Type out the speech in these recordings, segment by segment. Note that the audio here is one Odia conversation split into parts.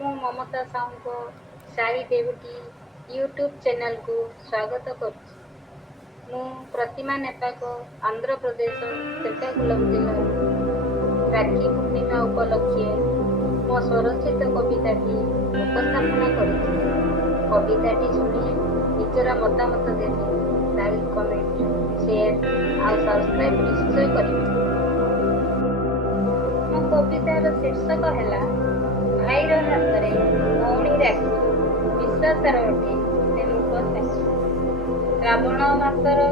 ମୁଁ ମମତା ସାହୁଙ୍କ ସାଇ ଦେବଟି ୟୁଟ୍ୟୁବ୍ ଚ୍ୟାନେଲକୁ ସ୍ୱାଗତ କରୁଛି। ମୁଁ ପ୍ରତିମା ନେପାକ ଆନ୍ଧ୍ରପ୍ରଦେଶ ଶ୍ରୀକାକୁଲମ୍ ଜିଲ୍ଲାରୁ ରାକ୍ଷୀ ପୂର୍ଣ୍ଣିମା ଉପଲକ୍ଷେ ମୋ ସ୍ୱରଚିତ କବିତାଟି ଉପସ୍ଥାପନ କରିଛି। କବିତାଟି ଶୁଣି ନିଜର ମତାମତ ଦେବେ। ଲାଇକ୍, କମେଣ୍ଟ, ସେୟାର ଆଉ ସବସ୍କ୍ରାଇବ୍ ନିଶ୍ଚୟ କରିବେ। ମୋ କବିତାର ଶୀର୍ଷକ ହେଲା ଭାଇର ହାତରେ ଭଉଣୀ ରାକ୍ଷୀ, ବିଶ୍ୱାସର ଅଟେ ପ୍ରେମଙ୍କ ସାକ୍ଷୀ। ଶ୍ରାବଣ ମାସର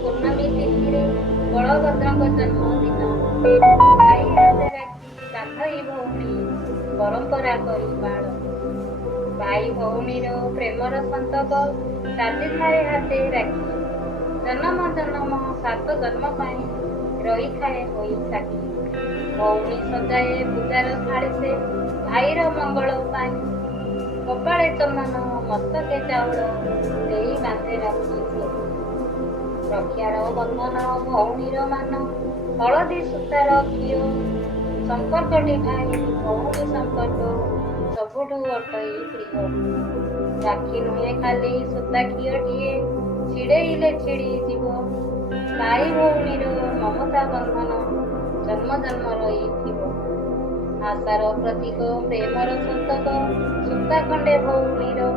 ପୂର୍ଣ୍ଣମୀ ତିଥିରେ ବଳଭଦ୍ରଙ୍କ ଜନ୍ମଦିନ। ଭାଇ ହାତେ ରାକ୍ଷୀ ବାନ୍ଧଇ ଭଉଣୀ ପରମ୍ପରା କରି ପାଳନ। ଭାଇ ଭଉଣୀର ପ୍ରେମର ସନ୍ତକ ସାଜିଥାଏ ହାତେ ରାକ୍ଷୀ। ଜନମ ଜନମ 7 ଜନ୍ମ ପାଇଁ ରହିଥାଏ ହୋଇ ସାକ୍ଷୀ। ଭଉଣୀ ସଜାଏ ପୂଜାର ଥାଳି ସେ ଭାଇର ମଙ୍ଗଳ ପାଇଁ। କପାଳେ ଚନ୍ଦନ ମସ୍ତକେ ଚାଉଳ ଦେଇ ବାନ୍ଧେ ରାକ୍ଷୀ ସେ। ରକ୍ଷାର ବନ୍ଧନ ଭଉଣୀର ମାନ, ହଳଦୀ ସୂତାର ଖିଅ। ସମ୍ପର୍କଟି ଭାଇ ଭଉଣୀ ସମ୍ପର୍କ ସବୁଠୁ ଅଟଇ ପ୍ରିୟ। ରାକ୍ଷୀ ନୁହେଁ ଖାଲି ସୂତା ଖିଅଟିଏ, ଛିଡ଼େଇଲେ ଛିଡ଼ି ଯିବ। ଭାଇ ଭଉଣୀର ମମତା ବନ୍ଧନ ଜନ୍ମ ଜନ୍ମ ରହିଥିବ। ଆଶାର ପ୍ରତୀକ ପ୍ରେମର ସନ୍ତକ ସୂତା ଖଣ୍ଡେ ଭଉଣୀର।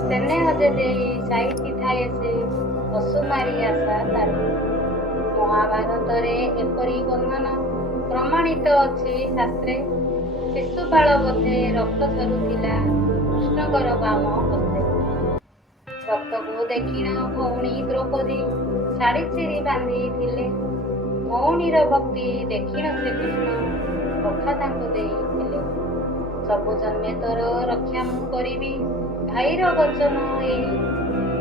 ସ୍ନେହ ଯେ ଦେଇ ସାଇତି ଥାଏ ସେ ଅସୁମାରୀ ଆଶା ତାର। ମହାଭାରତରେ ଏପରି ବନ୍ଧନ ପ୍ରମାଣିତ ଅଛି ଶାସ୍ତ୍ରେ। ଶିଶୁପାଳ ବଧେ ରକ୍ତ ଝରୁଥିଲା କୃଷ୍ଣଙ୍କର ବାମ ହସ୍ତେ। ରକ୍ତକୁ ଦେଖିଣ ଭଉଣୀ ଦ୍ରୌପଦୀ ଶାଢ଼ୀ ଚିରି ବାନ୍ଧିଥିଲେ। ଭଉଣୀର ଭକ୍ତି ଦେଖିଣ ଶ୍ରୀକୃଷ୍ଣ କଥା ତାଙ୍କୁ ଦେଇଥିଲେ। ସବୁ ଜନ୍ମେ ତୋର ରକ୍ଷା ମୁଁ କରିବି, ଭାଇର ବଚନ ଏହି।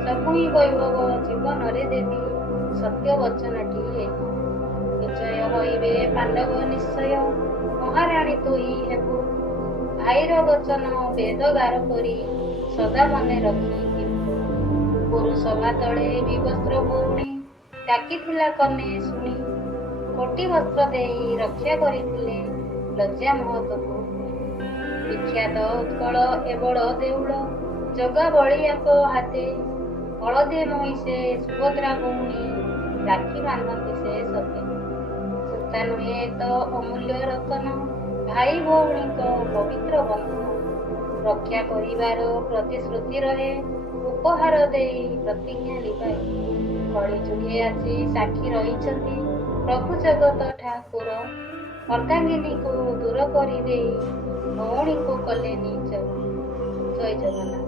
ସବୁ ହିଁ ବୈଭବ ଜୀବନରେ ଦେବି, ସତ୍ୟ ବଚନଟି ଏହି। ବିଜୟ ହୋଇବେ ପାଣ୍ଡବ ନିଶ୍ଚୟ, ମହାରାଣୀ ତୁହି ହେବୁ। ଭାଇର ବଚନ ବେଦ ଗାର କରି ସଦା ମନେ ରଖିଥିବୁ। ପୁରୁଷ ତଳେ ବିବସ୍ତ୍ର ଭଉଣୀ ଡାକିଥିଲା କନେ ଶୁଣି। କୋଟି ବସ୍ତ୍ର ଦେଇ ରକ୍ଷା କରିଥିଲେ ଲଜ୍ଜା ମହତକୁ ଭୁଲି। ବିଖ୍ୟାତ ଉତ୍କଳ ଏବଳ ଦେଉଳ ଜଗା ବଳିଆଙ୍କ ହାତେ। ହଳଦୀ ମହିଷେ ସୁଭଦ୍ରା ଭଉଣୀ ରାକ୍ଷୀ ବାନ୍ଧନ୍ତି ସେ ସତେ। ସୂତା ନୁହେଁ ତ ଅମୂଲ୍ୟ ରତନ, ଭାଇ ଭଉଣୀଙ୍କ ପବିତ୍ର ବନ୍ଧନ। ରକ୍ଷା କରିବାର ପ୍ରତିଶ୍ରୁତି ରହେ, ଉପହାର ଦେଇ ପ୍ରତିଜ୍ଞା ଲିଭାଇ। କଳି ଯୁଗେ ଆସି ସାକ୍ଷୀ ରହିଛନ୍ତି ପ୍ରଭୁ ଜଗତ ଠାକୁର। ଅର୍ଦ୍ଧାଙ୍ଗିନୀକୁ ଦୂର କରିଦେଇ ଭଉଣୀକୁ କଲେ ନିଜ। ଜୟ ଜଗନ୍ନାଥ।